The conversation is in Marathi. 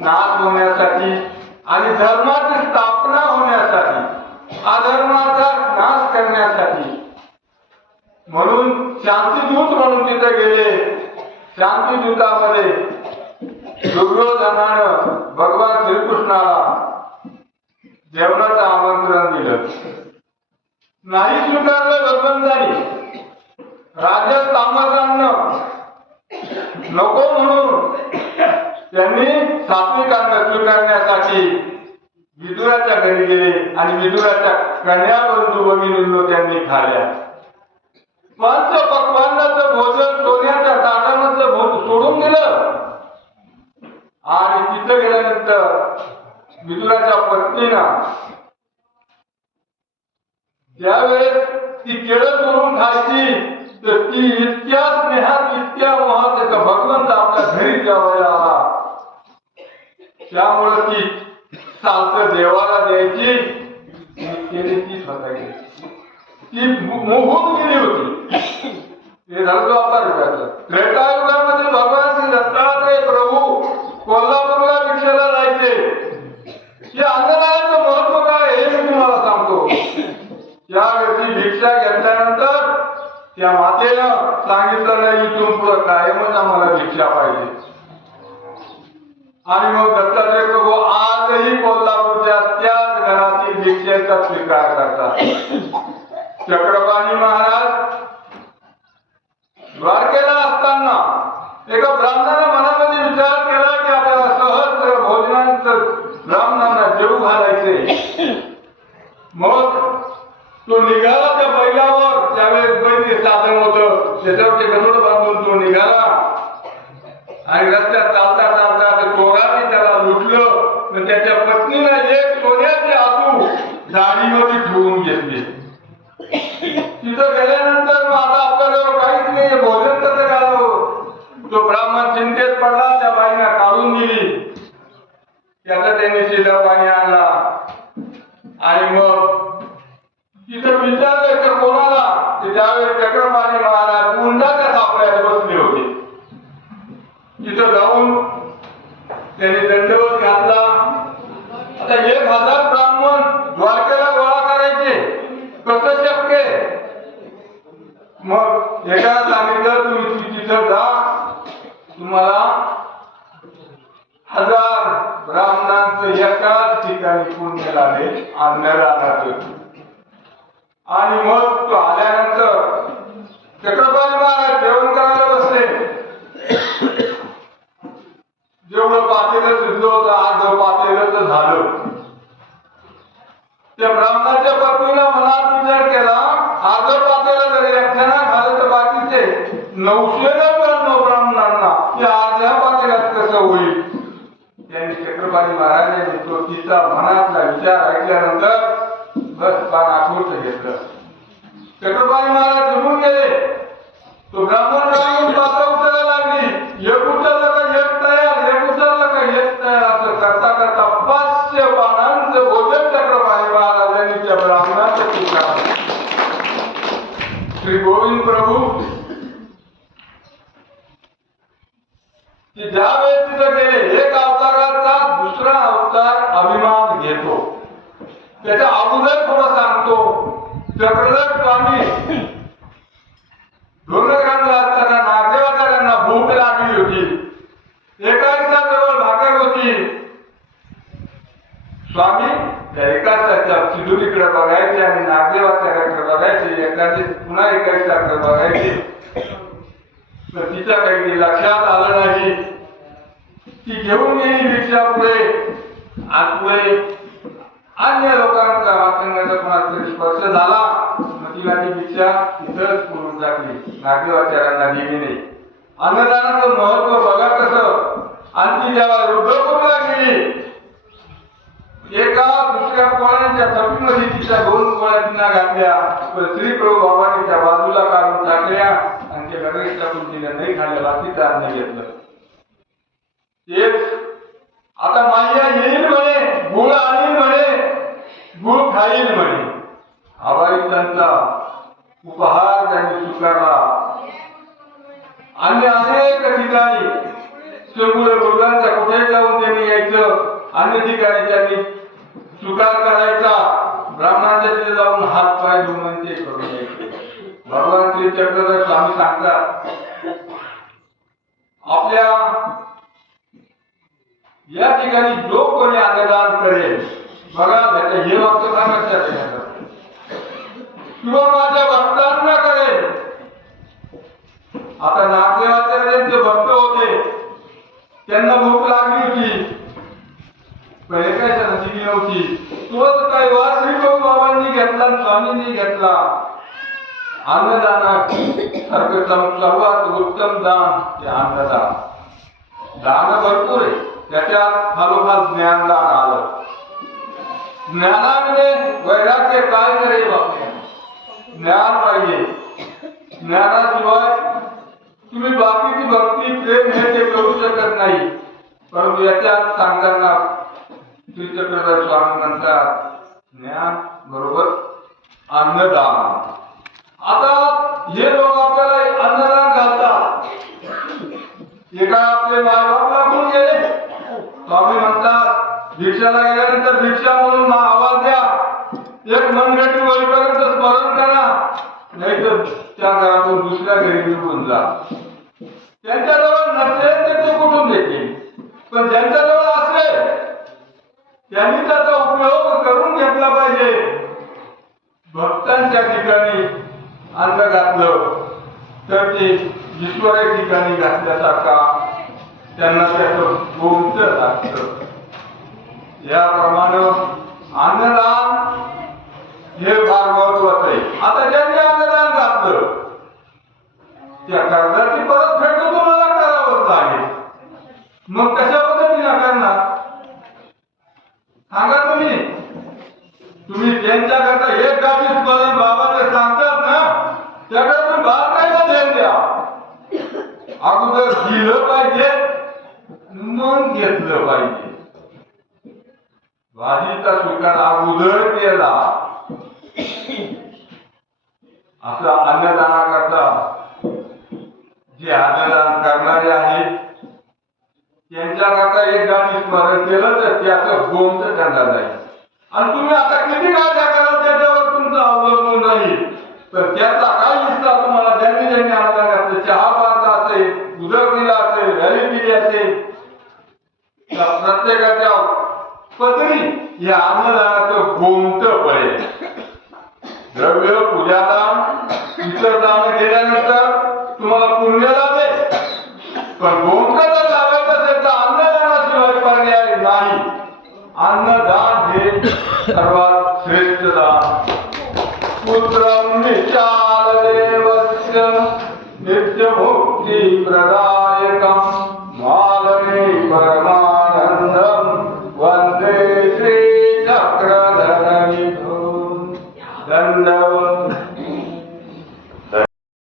नाश होण्यासाठी आणि धर्माची स्थापना होण्यासाठी अधर्माचा नाश करण्यासाठी. म्हणून शांतीदूत म्हणून तिथे गेले. शांतीदूतामध्ये दुर्योधनानं भगवान श्रीकृष्णाला जेवणाचं आमंत्रण दिलं. नाही स्वीकारलं गरबंदारी राजा तामसांना नको म्हणून त्यांनी सात्विकांना स्वीकारण्यासाठी विदुराच्या घरी गेले आणि विदुराच्या कन्यावरून बंधू त्यांनी खाल्या पंच पक्वान्नाचं भोजन सोन्याच्या ताटामधलं भोजन सोडून गेलं. आणि तिथं गेल्यानंतर विदुराच्या पत्नीनं ज्यावेळेस ती केळं करून खायची तर ती इतक्या स्नेहात इतक्या मोहात भगवंत आपल्या घरी जेवायला आला. त्यामुळे ती सालत देवाला द्यायची आणि केली. ती स्वतः ती मोहून गेली होती. ते झालं द्वापार युगातलं त्रेतायुगामध्ये भगवान श्री दत्तात्रय प्रभू कोल्हापूरला भिक्षेला जायचे. या अंगणाचं महत्त्व काय हे मी तुम्हाला सांगतो. त्या व्यक्ती भिक्षा घेतल्यानंतर त्या मातेनं सांगितलं नाही इथून पुढं कायमच आम्हाला भिक्षा पाहिजे. आणि मग दत्तात्रय प्रभू आजही कोल्हापूरच्या त्याच घरातील भिक्षेचा स्वीकार करतात. चक्रपाणी महाराज द्वारकेला असताना एका ब्राह्मणाने मनामध्ये विचार केला की आपल्याला सहज भोजनांचं ब्राह्मणांना जेव घालायचे. मग तो निघाला त्या बैलावर. त्यावेळेस बैल साधन होत. त्याच्यावर ते गरुड बांधून तो निघाला. आणि रस्त्यात चालता चालता ते चोराने त्याला लुटलं त्याच्या पत्नीनं एक सोन्याचे आतू दाढीमध्ये ठेवून घेतले. तिथं गेल्यानंतर मग आता आपल्याजवळ काहीच नाही भोजन कसं घालावं तो ब्राह्मण चिंतेत पडला त्या बाईना काढून दिली. त्याचा त्याने शिला पाणी आणला. आणि मग तिथं विचारलं तर कोणाला? त्यावेळेस चक्रपाणी महाराज उंटाच्या सापड्यात बसले होते. तिथं जाऊन त्यांनी दंडवत घातला आता एक हजार ब्राह्मण द्वारकेला गोळा करायचे कसं शक्य आहे? मग एका सांगितलं तुम्ही तिथं जा तुम्हाला हजार ब्राह्मणांचं एकाच ठिकाणी पुण्य लागेल अन्नदानाचं आणि मग तो आल्यानंतर चक्रपाली महाराज जेवण करायला बसले जेवढं पातेलं शिजलं होतं आज पातेलं झालं त्या ब्राह्मणाच्या पत्नीला मनात विचार केला अर्ध पातेलं जर एकट्यानं झालं तर बाकीचे नऊशे नव्याण्णव ब्राह्मणांना या अर्ध्या पातेल्यात कसं होईल त्यांनी छत्रपती महाराज यांनी तो तिचा मनातला विचार ऐकल्यानंतर बस पान आठवत घेतलं. छत्रपती महाराज निघून गेले. तो ब्राह्मण राहून पाता उचलायला लागली एक उचललं का एक तयार एक उचललं का एक तयार असं करता करता पाचशे पानांचं भोजन चक्रपाणी महाराजांनी त्या ब्राह्मणाचं स्वीकारलं श्री गोविंद प्रभू की ज्या वेळेस तिथं गेले एक अवताराचा दुसरा अवतार अभिमान घेतो. त्याच्या अगोदर थोडं सांगतो चक्रधर स्वामी डोंगरगावला असताना नागदेवाचार्यांना भूक लागली होती. एकादशा जवळ भाकर होती. स्वामी त्या एकादशाच्या चिडुलीकडे बघायचे आणि नागदेवाचार्याकडे बघायचे एकादशी पुन्हा एकादशाकडे बघायचे. तर तिच्या काही लक्षात आलं नाही ती घेऊन गेली भिक्षा पुढे आज अन्य लोकांचा वाचण्याचा कोणाचा स्पर्श झाला तिला ती भिक्षा तिथंच पुरून टाकली. नागदेवाचार्यांना दिली नाही अन्नदानाचं महत्त्व बघा कसं. आणि ती जेव्हा रुद्रपूरला गेली एका दुसऱ्या पोळ्यांच्या थपीमध्ये तिच्या दोन पोळ्या तिला घातल्या. पण श्रीप्रभू प्रभू बाबांनी त्या बाजूला काढून टाकल्या आणि ते लगेच टाकून तिने नाही खाल्लं तिचा अन्न घेतलं तेच आता माया येईल म्हणे गुळ आणील म्हणे गुळ खाईल म्हणे हवाई त्यांचा उपहार त्यांनी स्वीकारला आणि अनेक ठिकाणी शेगुळ गुरुदांच्या कुठे जाऊन त्यांनी यायचं अन्य ठिकाणी त्यांनी स्वीकार करायचा ब्राह्मणाच्या तिथे जाऊन हात पाय धुवून ते करू नये भगवान श्री चक्रधर स्वामी सांगतात आपल्या या ठिकाणी जो कोणी अन्नदान करेल बघा हे वाक्य काय लक्षात किंवा माझ्या भक्तांना करेल. आता नागदेवाचार्यांचे भक्त होते त्यांना भूक पहिले काय नव्हती तोच काय वाद श्री बाबांनी घेतला स्वामींनी घेतला. अन्नदाना सारखं सर्वात उत्तम दान ते अन्नदान. दान भरपूर आहे. त्याच्यात खालोखाल ज्ञानदान आलं. ज्ञानामध्ये वैराग्य काय करेल बाबा ज्ञान पाहिजे. ज्ञानाशिवाय तुम्ही बाकीची भक्ती प्रेम हे ते करू शकत नाही. परंतु याच्यात सांगताना श्री स्वामी म्हणतात ज्ञान बरोबर अन्नदान. आता हे लोक आपल्याला अन्नदान घालतात. एका आपले मायबाप लागून गेले? स्वामी म्हणतात भिक्षाला गेल्यानंतर भिक्षा म्हणून आवाज द्या. एक मनगटी होईपर्यंत स्मरण करा. नाही तर त्या घरातून दुसऱ्या घरी निघून जा. त्यांच्याजवळ नसेल तर ते कुठून देते पण ज्यांच्याजवळ असेल त्यांनी त्याचा उपयोग करून घेतला पाहिजे. भक्तांच्या ठिकाणी अन्न घातलं तर ते ईश्वर ठिकाणी घातल्यासारखा त्यांना त्याचं गोमत लागत. याप्रमाणे अन्नदान हे फार महत्वाचं आहे. आता ज्यांनी अन्नदान घातलं त्या कर्जाची परतफेड तुम्हाला करावंच लागेल. मग कशा पद्धतीने करणार सांगा तुम्ही तुम्ही त्यांच्याकरता एक बाबा ते सांगतात ना त्याकडे तुम्ही बारकाईला ध्यान द्या? अगोदर दिलं पाहिजे मग घेतलं पाहिजे. भाजीचा स्वीकार अगोदर केला. असं अन्नदानाकरता जे अन्नदान करणारे आहेत त्यांच्याकरता एक गाठी स्मरण केलं तर त्याचं गोमत त्यांना जाईल. आणि तुम्ही आता किती गाठ्या कराल अवलंबून नाही. तर त्याचा काय विस्तार तुम्हाला ज्यांनी ज्यांनी अन्नदान घातलं चहा पाहता असेल उदक दिला असेल घरी दिली असेल प्रत्येकाच्या पदरी या अन्नदानाचं गोमत पडेल. द्रव्य पूजादान इतर दान केल्यानंतर तुम्हाला पुण्य लाभेल. पण गोमकाला लावायचं असेल तर अन्नदानाशिवाय पर्याय नाही. अन्नदान हे सर्वात नित्यभुक्तिप्रदायकं मालने परम